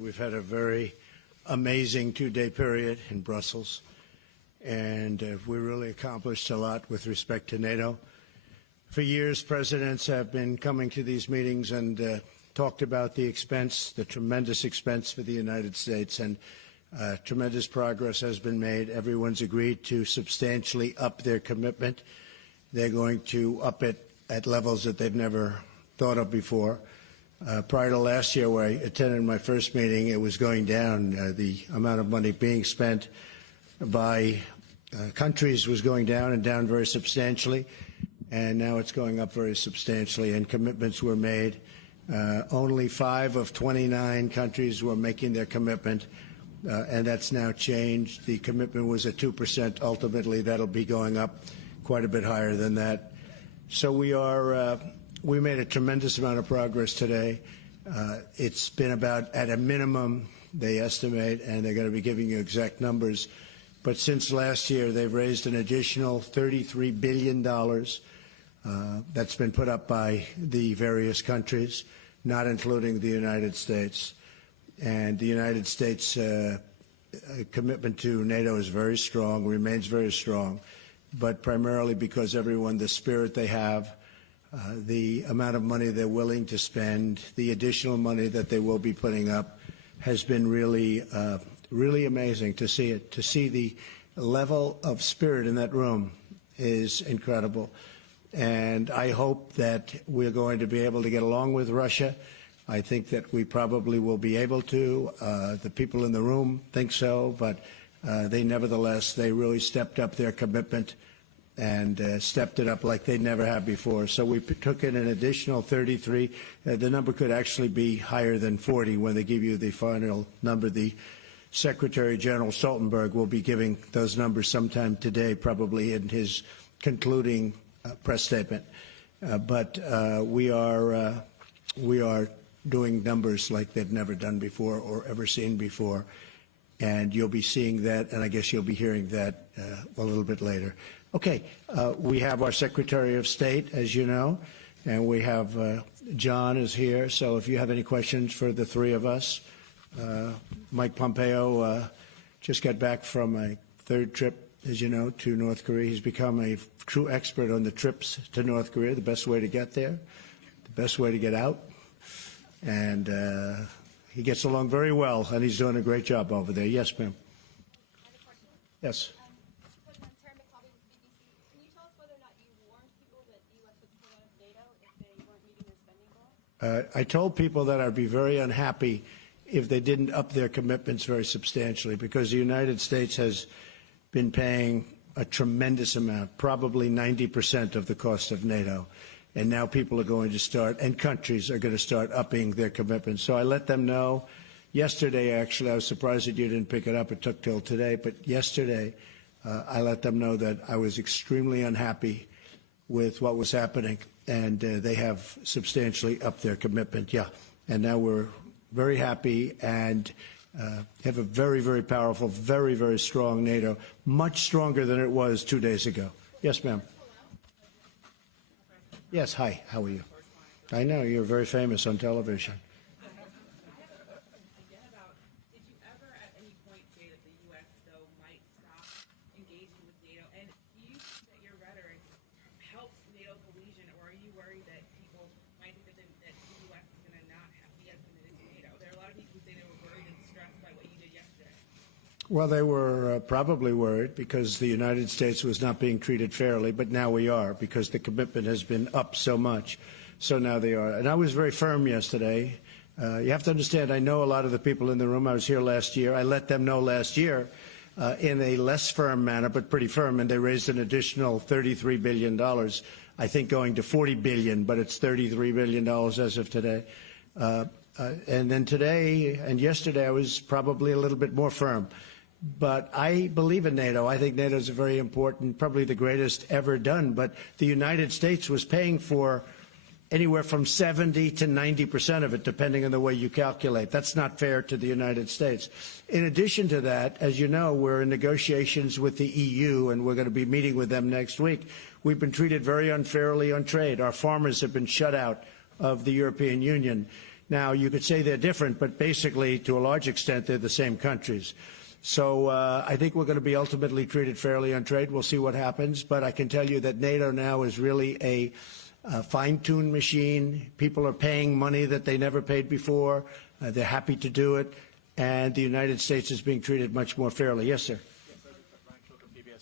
We've had a very amazing two-day period in Brussels, and we really accomplished a lot with respect to NATO. For years, presidents have been coming to these meetings and talked about the expense, the tremendous expense for the United States, and tremendous progress has been made. Everyone's agreed to substantially up their commitment. They're going to up it at levels that they've never thought of before. Prior to last year, where I attended my first meeting, it was going down. The amount of money being spent by countries was going down and down very substantially, and now it's going up very substantially, and commitments were made. Only 5 of 29 countries were making their commitment, and that's now changed. The commitment was at 2%. Ultimately, that'll be going up quite a bit higher than that. So we made a tremendous amount of progress today. It's been about, at a minimum, they estimate, and they're going to be giving you exact numbers, but since last year, they've raised an additional $33 billion that's been put up by the various countries, not including the United States. And the United States' commitment to NATO is very strong, remains very strong, but primarily because everyone, the spirit they have, the amount of money they're willing to spend, the additional money that they will be putting up has been really, really amazing to see it. To see the level of spirit in that room is incredible. And I hope that we're going to be able to get along with Russia. I think that we probably will be able to. The people in the room think so, but they nevertheless, they really stepped up their commitment and stepped it up like they never have before. So we took in an additional 33. The number could actually be higher than 40 when they give you the final number. The Secretary General Stoltenberg will be giving those numbers sometime today, probably in his concluding press statement. But we are doing numbers like they've never done before or ever seen before. And you'll be seeing that, and I guess you'll be hearing that a little bit later. Okay, we have our Secretary of State, as you know, and we have John is here. So if you have any questions for the three of us, Mike Pompeo just got back from a third trip, as you know, to North Korea. He's become a true expert on the trips to North Korea, the best way to get there, the best way to get out. And he gets along very well, and he's doing a great job over there. Yes, ma'am. Yes. I told people that I'd be very unhappy if they didn't up their commitments very substantially, because the United States has been paying a tremendous amount, probably 90% of the cost of NATO. And now people are going to start, and countries are going to start upping their commitments. So I let them know yesterday, actually. I was surprised that you didn't pick it up. It took till today. But yesterday, I let them know that I was extremely unhappy with what was happening. And they have substantially upped their commitment, yeah. And now we're very happy and have a very, very powerful, very, very strong NATO, much stronger than it was 2 days ago. Yes, ma'am. Yes, hi, how are you? I know, you're very famous on television. Did you ever at any point say that the U.S., though, might stop engaging with NATO? And do you think that your rhetoric helps NATO cohesion, or are you worried that people might think that the U.S. is going to not be as committed to NATO? There are a lot of people who say they were worried and stressed by what you did yesterday. Well, they were probably worried because the United States was not being treated fairly, but now we are, because the commitment has been up so much. So now they are. And I was very firm yesterday. You have to understand, I know a lot of the people in the room. I was here last year. I let them know last year in a less firm manner, but pretty firm, and they raised an additional $33 billion, I think going to $40 billion, but it's $33 billion as of today. And then today and yesterday, I was probably a little bit more firm. But I believe in NATO. I think NATO is a very important, probably the greatest ever done. But the United States was paying for anywhere from 70 to 90% of it, depending on the way you calculate. That's not fair to the United States. In addition to that, as you know, we're in negotiations with the EU, and we're going to be meeting with them next week. We've been treated very unfairly on trade. Our farmers have been shut out of the European Union. Now, you could say they're different, but basically, to a large extent, they're the same countries. So I think we're going to be ultimately treated fairly on trade. We'll see what happens. But I can tell you that NATO now is really a fine-tuned machine. People are paying money that they never paid before. They're happy to do it. And the United States is being treated much more fairly. Yes, sir.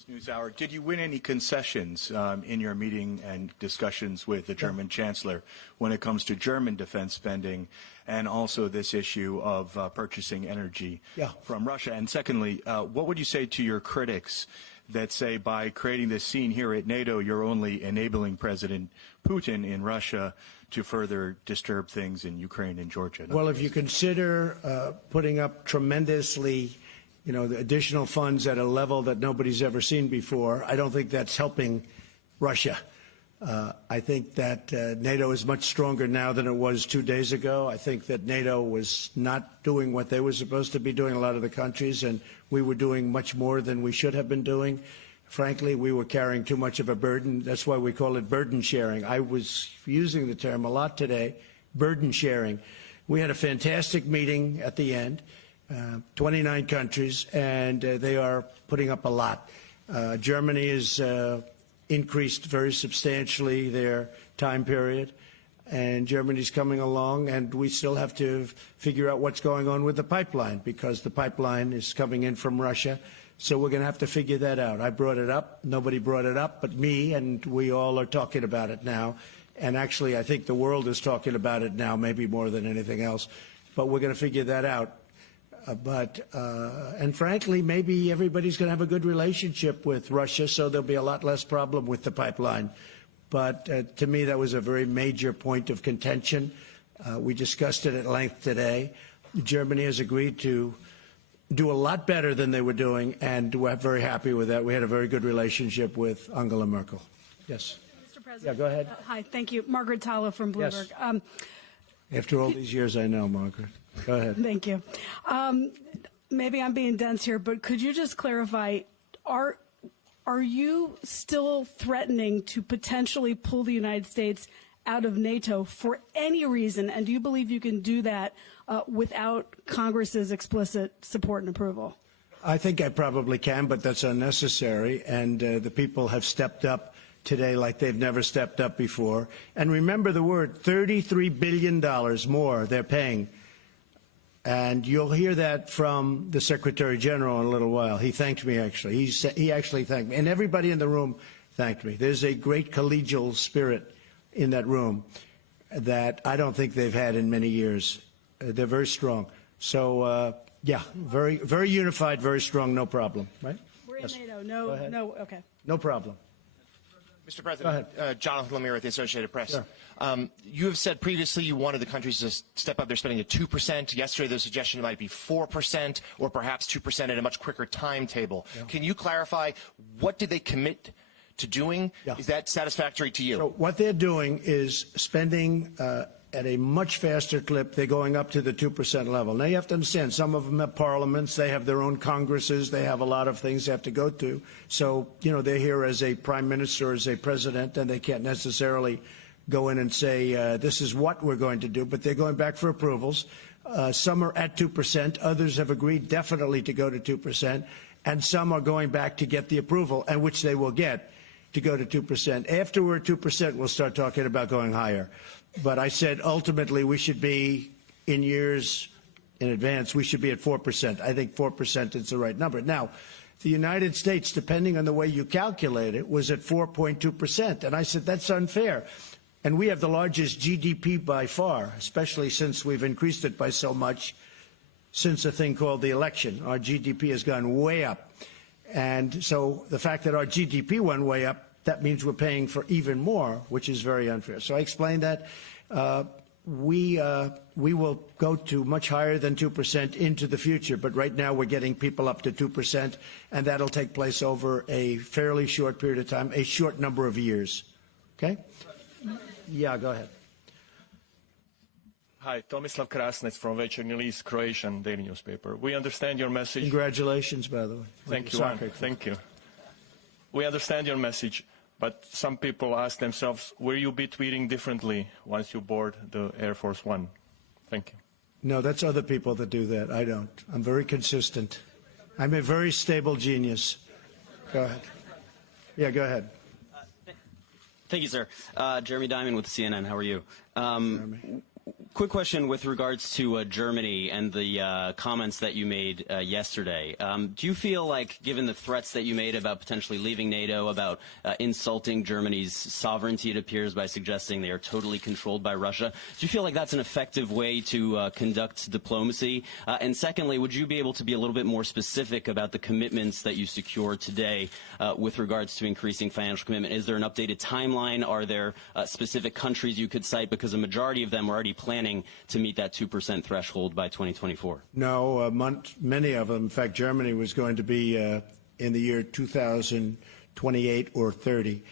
NewsHour. Did you win any concessions in your meeting and discussions with the German Chancellor when it comes to German defense spending and also this issue of purchasing energy from Russia? And secondly, what would you say to your critics that say by creating this scene here at NATO, you're only enabling President Putin in Russia to further disturb things in Ukraine and Georgia? Well, if you consider putting up tremendously the additional funds at a level that nobody's ever seen before, I don't think that's helping Russia. I think that NATO is much stronger now than it was 2 days ago. I think that NATO was not doing what they were supposed to be doing, a lot of the countries, and we were doing much more than we should have been doing. Frankly, we were carrying too much of a burden. That's why we call it burden sharing. I was using the term a lot today, burden sharing. We had a fantastic meeting at the end. 29 countries, and they are putting up a lot. Germany has increased very substantially their time period, and Germany's coming along, and we still have to figure out what's going on with the pipeline, because the pipeline is coming in from Russia, so we're going to have to figure that out. I brought it up. Nobody brought it up but me, and we all are talking about it now, and actually I think the world is talking about it now, maybe more than anything else, but we're going to figure that out. And frankly, maybe everybody's going to have a good relationship with Russia, so there'll be a lot less problem with the pipeline. But to me, that was a very major point of contention. We discussed it at length today. Germany has agreed to do a lot better than they were doing, and we're very happy with that. We had a very good relationship with Angela Merkel. Yes. Mr. President. Yeah, go ahead. Hi, thank you. Margaret Tallow from Bloomberg. Yes. After all these years, I know, Margaret. Go ahead. Thank you. Maybe I'm being dense here, but could you just clarify, are you still threatening to potentially pull the United States out of NATO for any reason, and do you believe you can do that without Congress's explicit support and approval? I think I probably can, but that's unnecessary, and the people have stepped up today like they've never stepped up before. And remember the word, $33 billion more they're paying. And you'll hear that from the Secretary General in a little while. He thanked me, actually. He actually thanked me. And everybody in the room thanked me. There's a great collegial spirit in that room that I don't think they've had in many years. They're very strong. So, yeah, very, very unified, very strong, no problem. Right? We're in NATO. No, okay. No problem. Mr. President, Jonathan Lemire with the Associated Press. Sure. You have said previously you wanted the countries to step up their spending to 2%. Yesterday, the suggestion might be 4% or perhaps 2% at a much quicker timetable. Yeah. Can you clarify what did they commit to doing? Yeah. Is that satisfactory to you? So what they're doing is spending at a much faster clip. They're going up to the 2% level. Now, you have to understand, some of them have parliaments. They have their own Congresses. They have a lot of things they have to go to. So, they're here as a prime minister, as a president, and they can't necessarily go in and say, this is what we're going to do. But they're going back for approvals. Some are at 2%. Others have agreed definitely to go to 2%. And some are going back to get the approval, and which they will get, to go to 2%. After we're at 2%, we'll start talking about going higher. But I said ultimately we should be, in years in advance, we should be at 4%. I think 4% is the right number. Now, the United States, depending on the way you calculate it, was at 4.2%. And I said, that's unfair. And we have the largest GDP by far, especially since we've increased it by so much since a thing called the election. Our GDP has gone way up. And so the fact that our GDP went way up, that means we're paying for even more, which is very unfair. So I explained that. We will go to much higher than 2% into the future, but right now we're getting people up to 2%, and that'll take place over a fairly short period of time, a short number of years. Okay? Yeah, go ahead. Hi, Tomislav Krasnec from Večernji List, Croatian daily newspaper. We understand your message. Congratulations, by the way. Thank you. Thank you. We understand your message, but some people ask themselves, will you be tweeting differently once you board the Air Force One? Thank you. No, that's other people that do that. I don't. I'm very consistent. I'm a very stable genius. Go ahead. Yeah, go ahead. Thank you, sir. Jeremy Diamond with CNN. How are you? Jeremy. Quick question with regards to Germany and the comments that you made yesterday. Do you feel like, given the threats that you made about potentially leaving NATO, about insulting Germany's sovereignty, it appears, by suggesting they are totally controlled by Russia, do you feel like that's an effective way to conduct diplomacy? And secondly, would you be able to be a little bit more specific about the commitments that you secured today with regards to increasing financial commitment? Is there an updated timeline? Are there specific countries you could cite? Because a majority of them are already planning to meet that 2% threshold by 2024? No, many of them. In fact, Germany was going to be in the year 2028 or 30.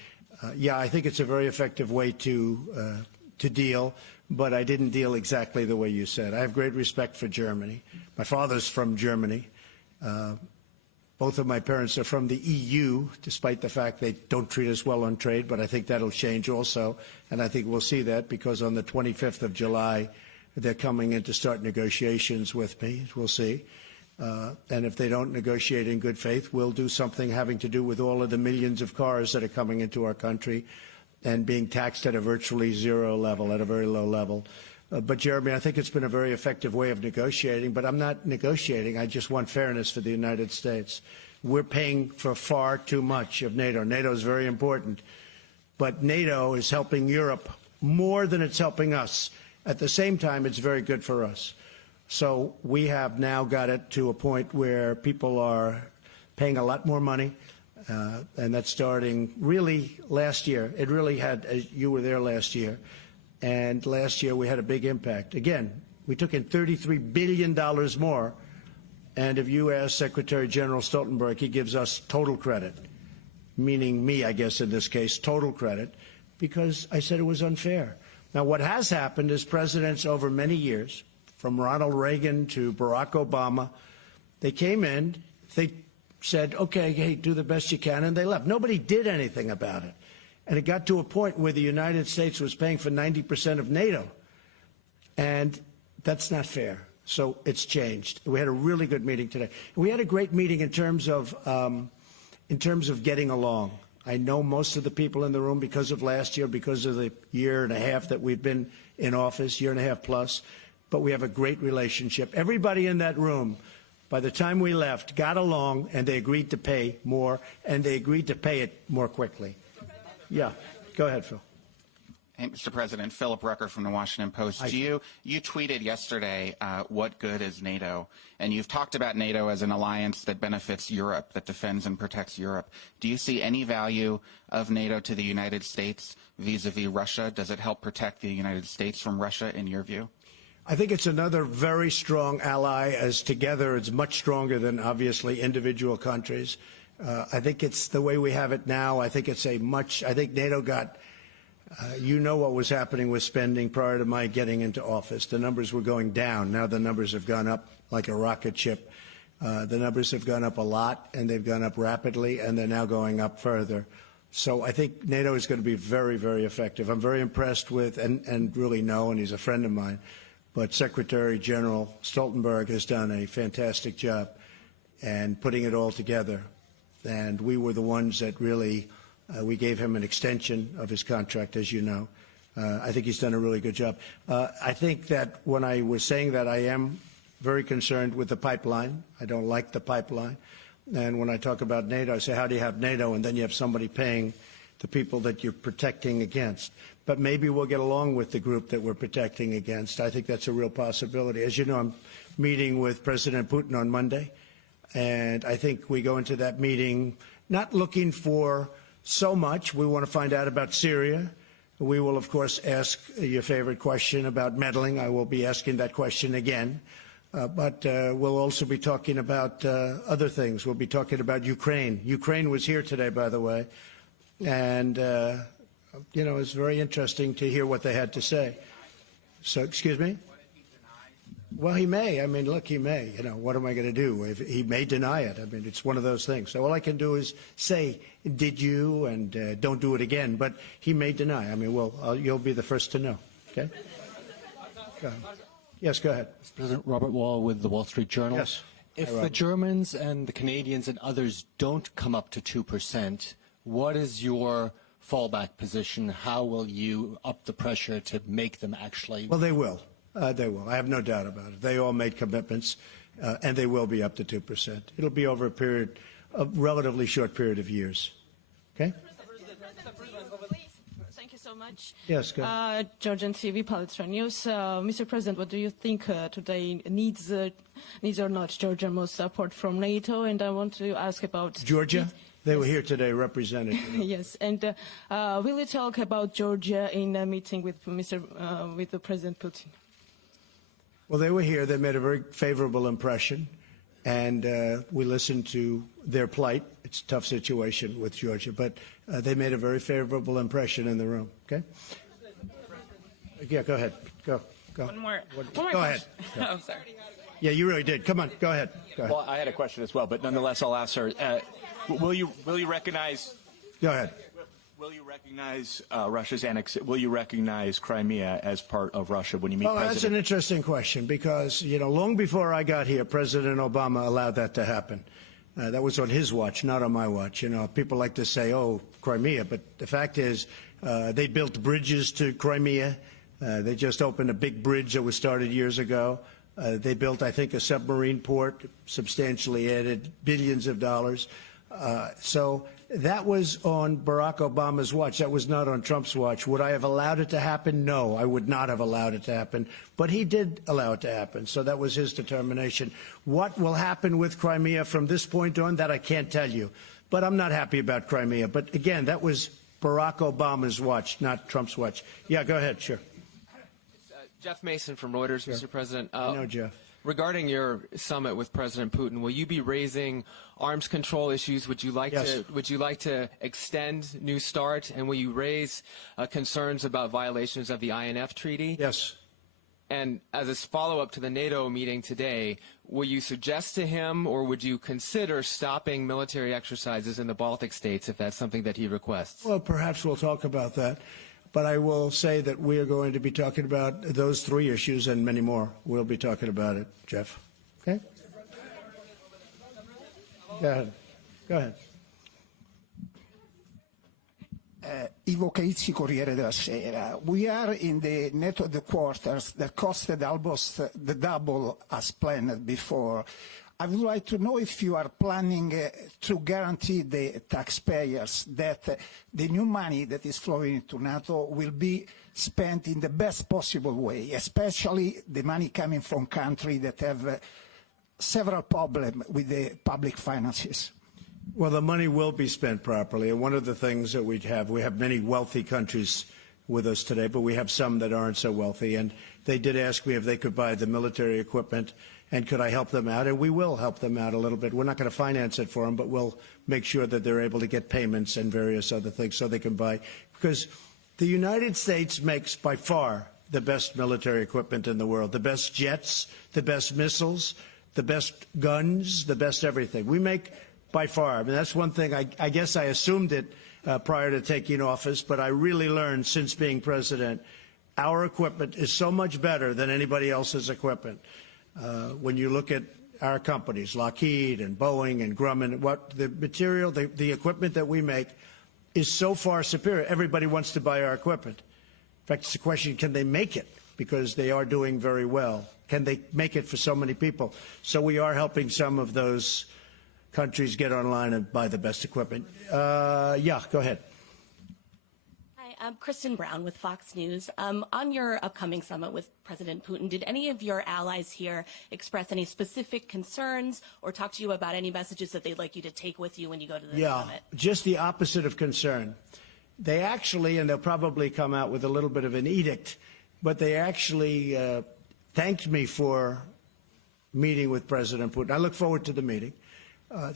Yeah, I think it's a very effective way to deal, but I didn't deal exactly the way you said. I have great respect for Germany. My father's from Germany. Both of my parents are from the EU, despite the fact they don't treat us well on trade, but I think that'll change also. And I think we'll see that because on the 25th of July, they're coming in to start negotiations with me. We'll see. And if they don't negotiate in good faith, we'll do something having to do with all of the millions of cars that are coming into our country and being taxed at a virtually zero level, at a very low level. But, Jeremy, I think it's been a very effective way of negotiating, but I'm not negotiating. I just want fairness for the United States. We're paying for far too much of NATO. NATO is very important, but NATO is helping Europe more than it's helping us. At the same time, it's very good for us. So we have now got it to a point where people are paying a lot more money, and that's starting really last year. It really had, you were there last year. And last year we had a big impact. Again, we took in $33 billion more. And if you ask Secretary General Stoltenberg, he gives us total credit, meaning me, I guess, in this case, total credit, because I said it was unfair. Now, what has happened is presidents over many years, from Ronald Reagan to Barack Obama, they came in, they said, okay, hey, do the best you can, and they left. Nobody did anything about it. And it got to a point where the United States was paying for 90% of NATO. And that's not fair. So it's changed. We had a really good meeting today. We had a great meeting in terms of getting along. I know most of the people in the room because of last year, because of the year and a half that we've been in office, year and a half plus. But we have a great relationship. Everybody in that room, by the time we left, got along, and they agreed to pay more, and they agreed to pay it more quickly. Yeah, go ahead, Phil. Hey, Mr. President, Philip Rucker from the Washington Post. You tweeted yesterday, what good is NATO? And you've talked about NATO as an alliance that benefits Europe, that defends and protects Europe. Do you see any value of NATO to the United States vis-a-vis Russia? Does it help protect the United States from Russia, in your view? I think it's another very strong ally, as together it's much stronger than, obviously, individual countries. I think it's the way we have it now. I think it's I think NATO got, you know what was happening with spending prior to my getting into office. The numbers were going down. Now the numbers have gone up like a rocket ship. The numbers have gone up a lot, and they've gone up rapidly, and they're now going up further. So I think NATO is going to be very, very effective. I'm very impressed with, and really know, and he's a friend of mine, but Secretary General Stoltenberg has done a fantastic job and putting it all together. And we were the ones that really, we gave him an extension of his contract, as you know. I think he's done a really good job. I think that when I was saying that, I am very concerned with the pipeline. I don't like the pipeline. And when I talk about NATO, I say, how do you have NATO? And then you have somebody paying the people that you're protecting against. But maybe we'll get along with the group that we're protecting against. I think that's a real possibility. As you know, I'm meeting with President Putin on Monday. And I think we go into that meeting not looking for so much. We want to find out about Syria. We will, of course, ask your favorite question about meddling. I will be asking that question again. But we'll also be talking about other things. We'll be talking about Ukraine. Ukraine was here today, by the way. And, you know, it's very interesting to hear what they had to say. So, excuse me? Well, he may. I mean, look, he may. You know, what am I going to do? He may deny it. I mean, it's one of those things. So all I can do is say, did you, and don't do it again. But he may deny. I mean, well, you'll be the first to know. Okay? Go ahead. Yeah. Yes, go ahead. President Robert Wall with the Wall Street Journal. Yes. If Hi, the Robert. Germans and the Canadians and others don't come up to 2%, what is your fallback position? How will you up the pressure to make them actually? Well, they will. They will. I have no doubt about it. They all made commitments, and they will be up to 2%. It'll be over a relatively short period of years. Okay? Thank you so much. Yes, go ahead. Georgian TV, Palestine News. Mr. President, what do you think today needs or not Georgia most support from NATO? And I want to ask about Georgia? They were here today represented. Yes, and will you talk about Georgia in a meeting with with President Putin? Well, they were here. They made a very favorable impression, and we listened to their plight. It's a tough situation with Georgia, but they made a very favorable impression in the room. Okay? Yeah, go ahead. Go. One more Go ahead. question. Oh, sorry. Yeah, you really did. Come on, go ahead. Go ahead. Well, I had a question as well, but nonetheless, I'll ask her. Will you recognize? Go ahead. Will you recognize Russia's Will you recognize Crimea as part of Russia when you meet Well, that's an President? interesting question because, long before I got here, President Obama allowed that to happen. That was on his watch, not on my watch. People like to say, oh, Crimea, but the fact is they built bridges to Crimea. They just opened a big bridge that was started years ago. They built, I think, a submarine port, substantially added billions of dollars. So that was on Barack Obama's watch. That was not on Trump's watch. Would I have allowed it to happen? No, I would not have allowed it to happen. But he did allow it to happen. So that was his determination. What will happen with Crimea from this point on, that I can't tell you. But I'm not happy about Crimea. But again, that was Barack Obama's watch, not Trump's watch. Yeah, go ahead. Sure. Jeff Mason from Reuters, Sure. Mr. President. I know, Jeff. Regarding your summit with President Putin, will you be raising arms control issues? Would you like Yes. to extend New START, and will you raise concerns about violations of the INF Treaty? Yes. And as a follow-up to the NATO meeting today, will you suggest to him, or would you consider stopping military exercises in the Baltic states if that's something that he requests? Well, perhaps we'll talk about that. But I will say that we are going to be talking about those three issues and many more. We'll be talking about it, Jeff. Okay? Go ahead. Go ahead. Ivo Caizzi, Corriere della Sera. We are in the NATO headquarters that costed almost the double as planned before. I would like to know if you are planning to guarantee the taxpayers that the new money that is flowing into NATO will be spent in the best possible way, especially the money coming from countries that have several problems with the public finances. Well, the money will be spent properly. And one of the things that we have many wealthy countries with us today, but we have some that aren't so wealthy. And they did ask me if they could buy the military equipment and could I help them out? And we will help them out a little bit. We're not going to finance it for them, but we'll make sure that they're able to get payments and various other things so they can buy. Because the United States makes by far the best military equipment in the world, the best jets, the best missiles, the best guns, the best everything. We make by far. I mean, that's one thing. I guess I assumed it prior to taking office, but I really learned since being president, our equipment is so much better than anybody else's equipment. When you look at our companies, Lockheed and Boeing and Grumman, what the material, the equipment that we make is so far superior. Everybody wants to buy our equipment. In fact, it's a question, can they make it? Because they are doing very well. Can they make it for so many people? So we are helping some of those countries get online and buy the best equipment. Yeah, go ahead. Hi, I'm Kristen Brown with Fox News. On your upcoming summit with President Putin, did any of your allies here express any specific concerns or talk to you about any messages that they'd like you to take with you when you go to the summit? Yeah, just the opposite of concern. They actually, and they'll probably come out with a little bit of an edict, but they actually thanked me for meeting with President Putin. I look forward to the meeting.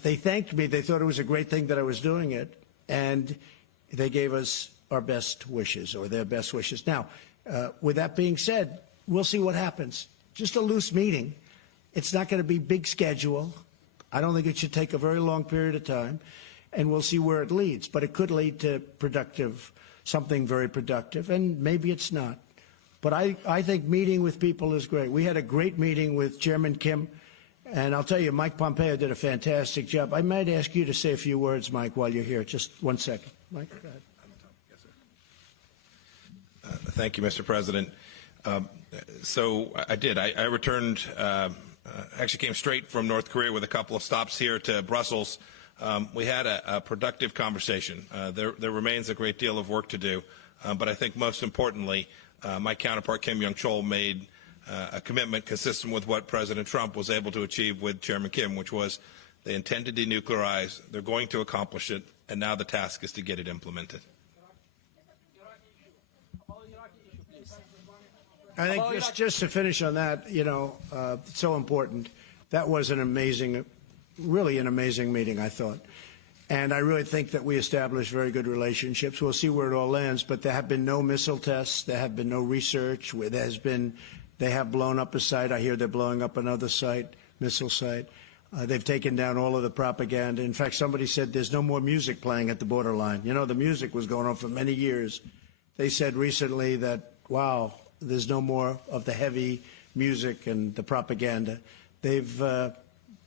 They thanked me. They thought it was a great thing that I was doing it, and they gave us our best wishes, or their best wishes. Now, with that being said, we'll see what happens. Just a loose meeting. It's not going to be big schedule. I don't think it should take a very long period of time, and we'll see where it leads. But it could lead to something very productive, and maybe it's not. But I think meeting with people is great. We had a great meeting with Chairman Kim, and I'll tell you, Mike Pompeo did a fantastic job. I might ask you to say a few words, Mike, while you're here. Just 1 second. Mike, go ahead. Thank you, Mr. President. So I did. I returned, actually came straight from North Korea with a couple of stops here to Brussels. We had a productive conversation. There remains a great deal of work to do, but I think most importantly, my counterpart Kim Young-chol made a commitment consistent with what President Trump was able to achieve with Chairman Kim, which was they intend to denuclearize, they're going to accomplish it, and now the task is to get it implemented. I think just to finish on that, you know, it's so important. That was an amazing, really an amazing meeting, I thought. And I really think that we established very good relationships. We'll see where it all lands, but there have been no missile tests. There have been no research. They have blown up a site. I hear they're blowing up another site, missile site. They've taken down all of the propaganda. In fact, somebody said there's no more music playing at the borderline. You know, the music was going on for many years. They said recently that, wow, there's no more of the heavy music and the propaganda. They've done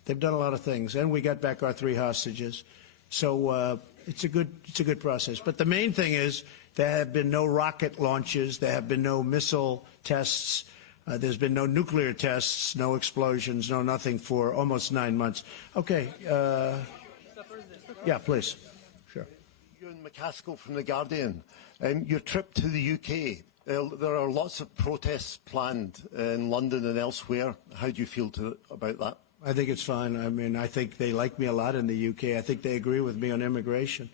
a lot of things, and we got back our 3 hostages. So it's a good process. But the main thing is there have been no rocket launches. There have been no missile tests. There's been no nuclear tests, no explosions, no nothing for almost 9 months. Okay. Yeah, please. Sure. Ewan McCaskill from The Guardian. Your trip to the UK. There are lots of protests planned in London and elsewhere. How do you feel about that? I think it's fine. I mean, I think they like me a lot in the UK. I think they agree with me on immigration.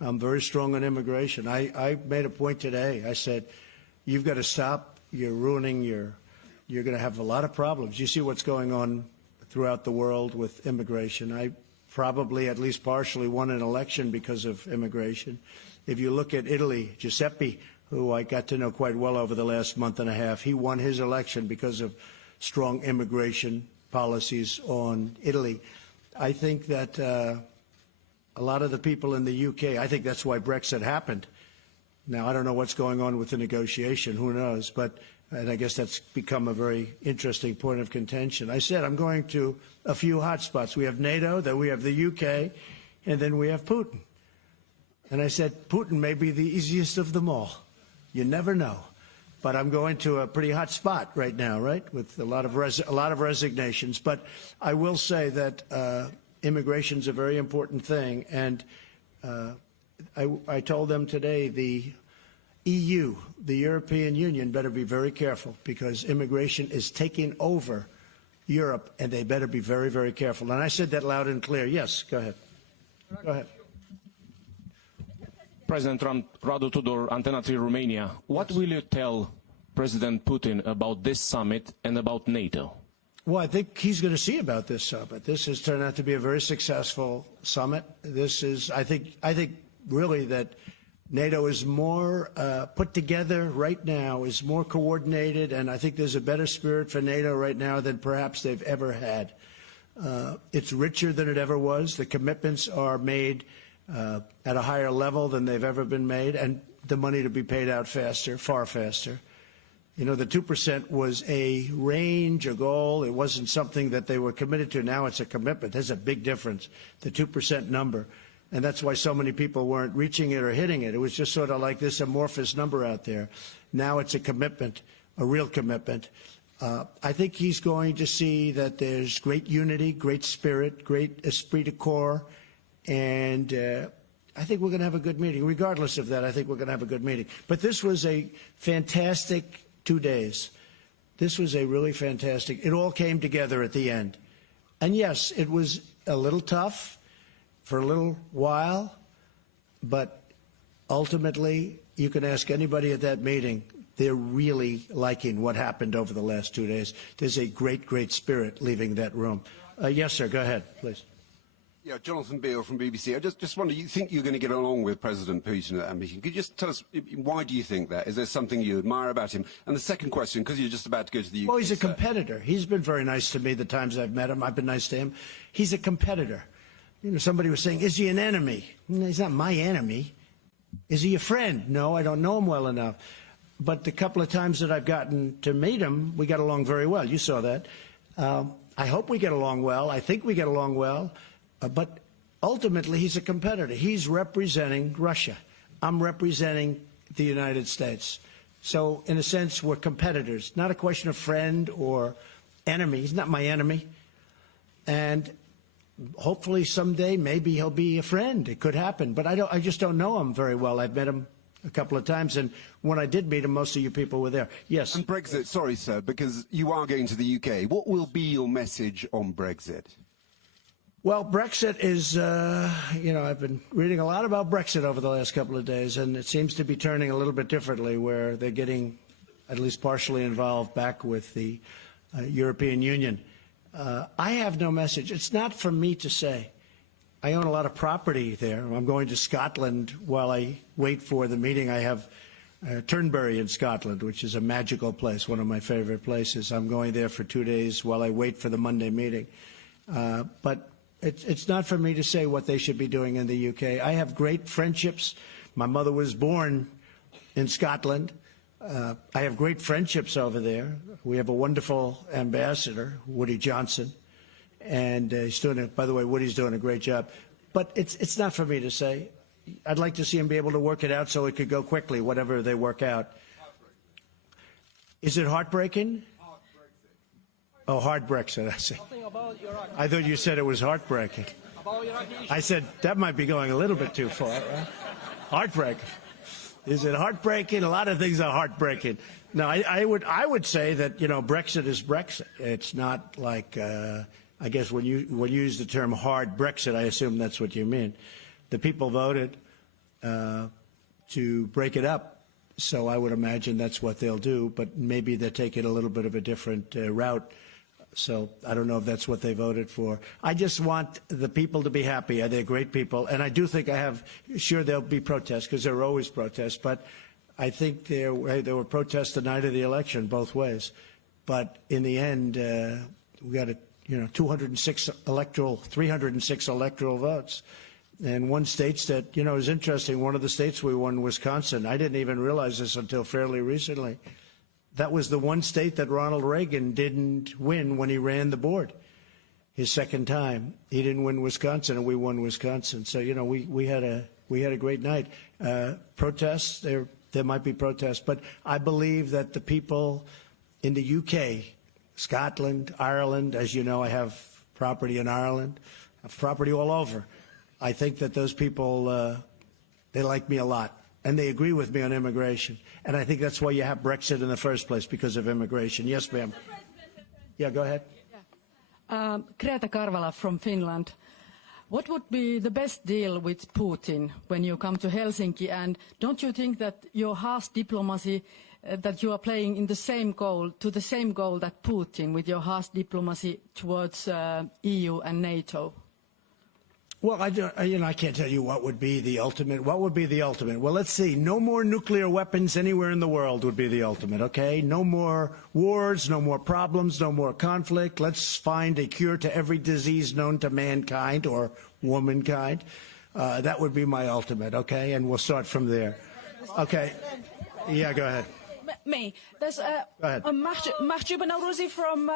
I'm very strong on immigration. I made a point today. I said, you've got to stop. You're ruining you're going to have a lot of problems. You see what's going on throughout the world with immigration. I probably at least partially won an election because of immigration. If you look at Italy, Giuseppe, who I got to know quite well over the last month and a half, he won his election because of strong immigration policies on Italy. I think that a lot of the people in the UK, I think that's why Brexit happened. Now, I don't know what's going on with the negotiation, who knows, and I guess that's become a very interesting point of contention. I said I'm going to a few hot spots. We have NATO, then we have the UK, and then we have Putin. And I said, Putin may be the easiest of them all. You never know. But I'm going to a pretty hot spot right now, right, with a lot of resignations. But I will say that immigration is a very important thing. And I told them today the EU, the European Union, better be very careful because immigration is taking over Europe, and they better be very, very careful. And I said that loud and clear. Yes, go ahead. Go ahead. President Trump, Radu Tudor, Antena 3 Romania. What will you tell President Putin about this summit and about NATO? Well, I think he's going to see about this summit. This has turned out to be a very successful summit. This is, I think really that NATO is more put together right now, is more coordinated, and I think there's a better spirit for NATO right now than perhaps they've ever had. It's richer than it ever was. The commitments are made at a higher level than they've ever been made, and the money to be paid out faster, far faster. You know, the 2% was a range, a goal. It wasn't something that they were committed to. Now it's a commitment. There's a big difference, the 2% number. And that's why so many people weren't reaching it or hitting it. It was just sort of like this amorphous number out there. Now it's a commitment, a real commitment. I think he's going to see that there's great unity, great spirit, great esprit de corps. And I think we're going to have a good meeting. Regardless of that, I think we're going to have a good meeting. But this was a fantastic 2 days. This was a really fantastic. It all came together at the end. And yes, it was a little tough for a little while, but ultimately, you can ask anybody at that meeting. They're really liking what happened over the last 2 days. There's a great, great spirit leaving that room. Yes, sir. Go ahead, please. Yeah, Jonathan Beale from BBC. I just wonder, you think you're going to get along with President Putin at that meeting? Could you just tell us, why do you think that? Is there something you admire about him? And the second question, because you're just about to go to the UK. Well, he's a competitor. He's been very nice to me the times I've met him. I've been nice to him. He's a competitor. You know, somebody was saying, is he an enemy? No, he's not my enemy. Is he a friend? No, I don't know him well enough. but the couple of times that I've gotten to meet him, we got along very well. You saw that. I hope we get along well. I think we get along well. But ultimately, he's a competitor. He's representing Russia. I'm representing the United States. So, in a sense, we're competitors. Not a question of friend or enemy. He's not my enemy. And hopefully someday maybe he'll be a friend. It could happen. But I just don't know him very well. I've met him a couple of times, and when I did meet him, most of you people were there. Yes. And Brexit, sorry, sir, because you are going to the UK. What will be your message on Brexit? Well, Brexit is, you know, I've been reading a lot about Brexit over the last couple of days, and it seems to be turning a little bit differently, where they're getting at least partially involved back with the European Union. I have no message. It's not for me to say. I own a lot of property there. I'm going to Scotland while I wait for the meeting. I have Turnberry in Scotland, which is a magical place, one of my favorite places. I'm going there for 2 days while I wait for the Monday meeting. But it's not for me to say what they should be doing in the UK. I have great friendships. My mother was born in Scotland. I have great friendships over there. We have a wonderful ambassador, Woody Johnson. And he's doing by the way, Woody's doing a great job. But it's not for me to say. I'd like to see him be able to work it out so it could go quickly, whatever they work out. Is it heartbreaking? Oh, hard Brexit, I see. I thought you said it was heartbreaking. I said that might be going a little bit too far, right? Heartbreaking. Is it heartbreaking? A lot of things are heartbreaking. No, I would say that, you know, Brexit is Brexit. It's not like, I guess when you use the term hard Brexit, I assume that's what you mean. The people voted to break it up, so I would imagine that's what they'll do, but maybe they're taking a little bit of a different route. So I don't know if that's what they voted for. I just want the people to be happy. They're great people. And I do think sure there'll be protests, because there are always protests, but I think there were protests the night of the election both ways. But in the end, we got 306 electoral votes. And one state that, is interesting, one of the states we won, Wisconsin. I didn't even realize this until fairly recently. That was the one state that Ronald Reagan didn't win when he ran the board. His second time, he didn't win Wisconsin, and we won Wisconsin. So we had a great night. Protests, there might be protests, but I believe that the people in the UK, Scotland, Ireland, as you know, I have property in Ireland, I have property all over. I think that those people they like me a lot. And they agree with me on immigration. And I think that's why you have Brexit in the first place, because of immigration. Yes, ma'am. Yeah, go ahead. Greta Karvala from Finland. What would be the best deal with Putin when you come to Helsinki? And don't you think that your harsh diplomacy, that you are playing in the same goal that Putin, with your harsh diplomacy towards EU and NATO? Well, I can't tell you what would be the ultimate. What would be the ultimate? Well, let's see. No more nuclear weapons anywhere in the world would be the ultimate, okay? No more wars, no more problems, no more conflict. Let's find a cure to every disease known to mankind or womankind. That would be my ultimate, okay? And we'll start from there. Okay. Yeah, go ahead. Me. There's Mahjouba Naurouzi from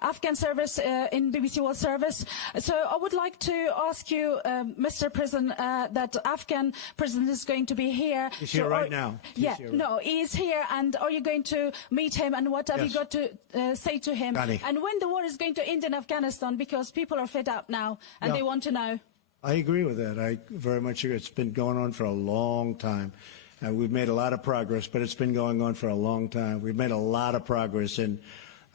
Afghan service in BBC World Service. So I would like to ask you, Mr. President, that Afghan president is going to be here. He's here right now. He's here. And are you going to meet him? And what have you got to say to him? And when the war is going to end in Afghanistan, because people are fed up now and they want to know. I agree with that. I very much agree. It's been going on for a long time. We've made a lot of progress, but it's been going on for a long time. We've made a lot of progress in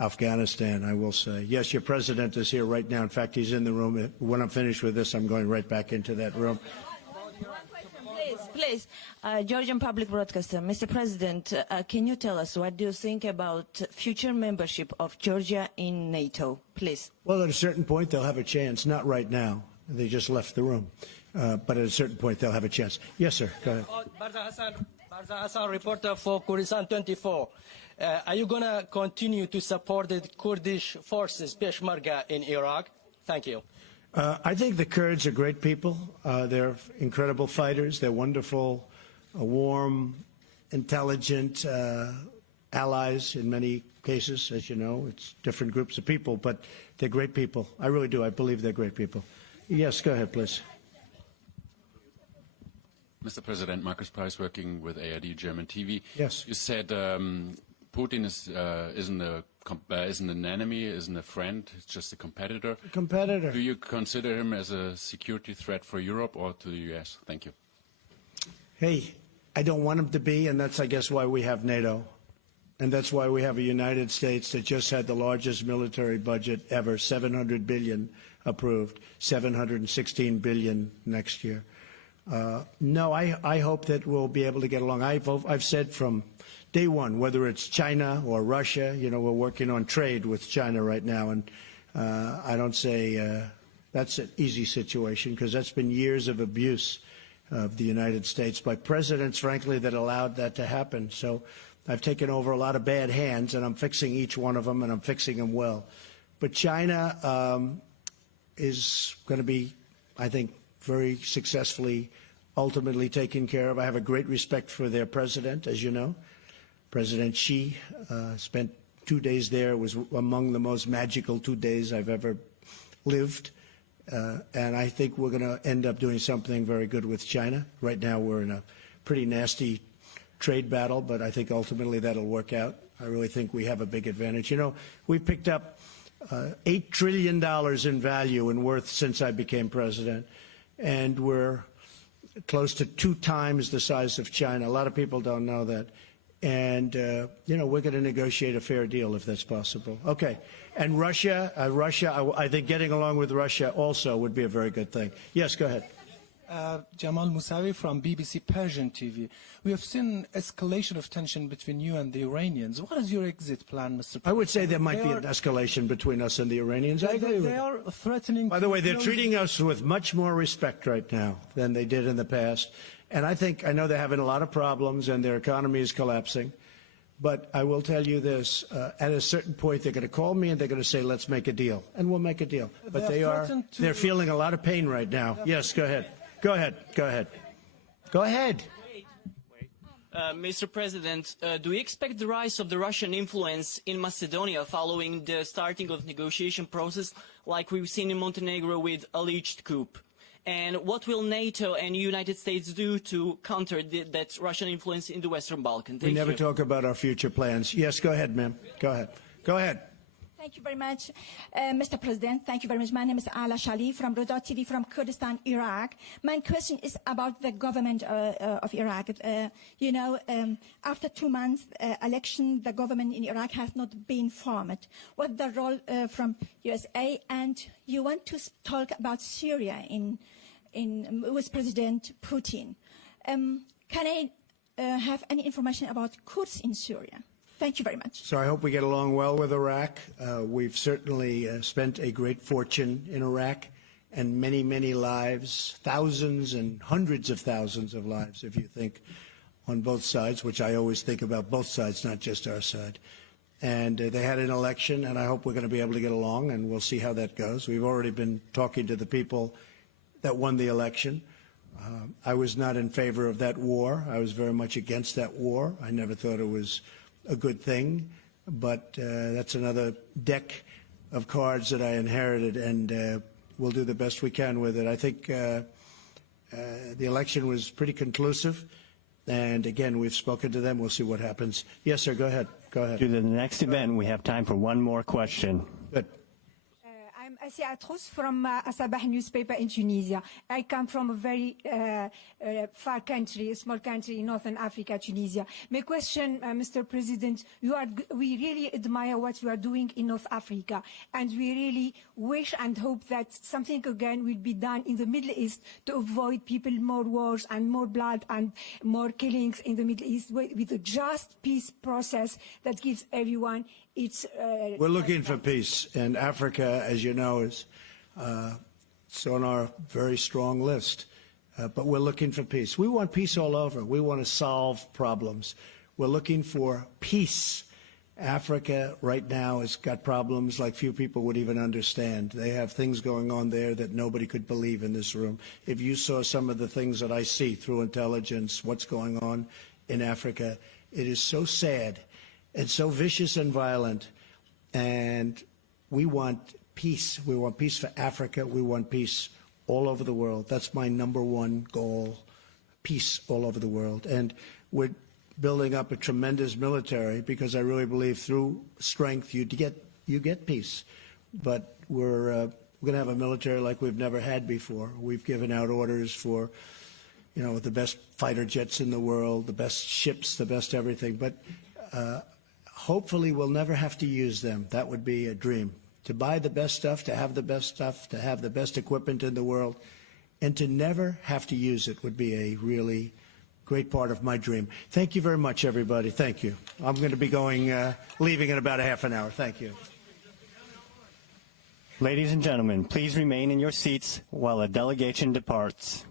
Afghanistan, I will say. Yes, your president is here right now. In fact, he's in the room. When I'm finished with this, I'm going right back into that room. Please, Georgian Public Broadcaster, Mr. President, can you tell us what do you think about future membership of Georgia in NATO, please? Well, at a certain point, they'll have a chance. Not right now. They just left the room. But at a certain point, they'll have a chance. Yes, sir. Go ahead. Barza Hassan, reporter for Kurdistan 24. Are you going to continue to support the Kurdish forces, Peshmerga, in Iraq? Thank you. I think the Kurds are great people. They're incredible fighters. They're wonderful, warm, intelligent allies in many cases, as you know. It's different groups of people, but they're great people. I really do. I believe they're great people. Yes, go ahead, please. Mr. President, Marcus Price, working with ARD German TV. Yes. You said Putin isn't an enemy, isn't a friend, it's just a competitor. Competitor. Do you consider him as a security threat for Europe or to the U.S.? Thank you. Hey, I don't want him to be, and that's, I guess, why we have NATO. And that's why we have a United States that just had the largest military budget ever, $700 billion approved, $716 billion next year. No, I hope that we'll be able to get along. I've said from day one, whether it's China or Russia, you know, we're working on trade with China right now, and I don't say that's an easy situation, because that's been years of abuse of the United States by presidents, frankly, that allowed that to happen. So I've taken over a lot of bad hands, and I'm fixing each one of them, and I'm fixing them well. But China is going to be, I think, very successfully ultimately taken care of. I have a great respect for their president, as you know. President Xi spent 2 days there. It was among the most magical 2 days I've ever lived. And I think we're going to end up doing something very good with China. Right now we're in a pretty nasty trade battle, but I think ultimately that'll work out. I really think we have a big advantage. You know, we picked up $8 trillion in value and worth since I became president, and we're close to 2 times the size of China. A lot of people don't know that. And, you know, we're going to negotiate a fair deal if that's possible. Okay. And Russia, I think getting along with Russia also would be a very good thing. Yes, go ahead. Jamal Musawi from BBC Persian TV. We have seen escalation of tension between you and the Iranians. What is your exit plan, Mr. President? I would say there might be an escalation between us and the Iranians. I agree with They are threatening. By the way, they're treating us with much more respect right now than they did in the past. And I know they're having a lot of problems and their economy is collapsing. But I will tell you this, at a certain point, they're going to call me and they're going to say, let's make a deal. And we'll make a deal. But they're feeling a lot of pain right now. Yes, go ahead. Go ahead. Go ahead. Go ahead. Mr. President, do we expect the rise of the Russian influence in Macedonia following the starting of the negotiation process like we've seen in Montenegro with alleged coup? And what will NATO and United States do to counter that Russian influence in the Western Balkans? We never talk about our future plans. Yes, go ahead, ma'am. Go ahead. Go ahead. Thank you very much, Mr. President. Thank you very much. My name is Ala Shali from Rodot TV from Kurdistan, Iraq. My question is about the government of Iraq. You know, after 2 months election, the government in Iraq has not been formed. What's the role from USA? And you want to talk about Syria with President Putin. Can I have any information about Kurds in Syria? Thank you very much. So I hope we get along well with Iraq. We've certainly spent a great fortune in Iraq and many, many lives, thousands and hundreds of thousands of lives, if you think, on both sides, which I always think about both sides, not just our side. And they had an election, and I hope we're going to be able to get along, and we'll see how that goes. We've already been talking to the people that won the election. I was not in favor of that war. I was very much against that war. I never thought it was a good thing, but that's another deck of cards that I inherited, and we'll do the best we can with it. I think the election was pretty conclusive, and again, we've spoken to them. We'll see what happens. Yes, sir, go ahead. Go ahead. To the next event, we have time for one more question. Good. I'm Asia Atrous from Asabah newspaper in Tunisia. I come from a very far country, a small country in northern Africa, Tunisia. My question, Mr. President, we really admire what you are doing in North Africa, and we really wish and hope that something again will be done in the Middle East to avoid people more wars and more blood and more killings in the Middle East with a just peace process that gives everyone its... We're looking for peace, and Africa, as you know, is it's on our very strong list. But we're looking for peace. We want peace all over. We want to solve problems. We're looking for peace. Africa right now has got problems like few people would even understand. They have things going on there that nobody could believe in this room. If you saw some of the things that I see through intelligence, what's going on in Africa. It is so sad and so vicious and violent, and we want peace. We want peace for Africa. We want peace all over the world. That's my number one goal, peace all over the world. And we're building up a tremendous military because I really believe through strength you get peace. But we're going to have a military like we've never had before. We've given out orders for, you know, the best fighter jets in the world, the best ships, the best everything. But hopefully we'll never have to use them. That would be a dream. To buy the best stuff, to have the best stuff, to have the best equipment in the world, and to never have to use it would be a really great part of my dream. Thank you very much, everybody. Thank you. I'm going to be leaving in about a half an hour. Thank you. Ladies and gentlemen, please remain in your seats while the delegation departs.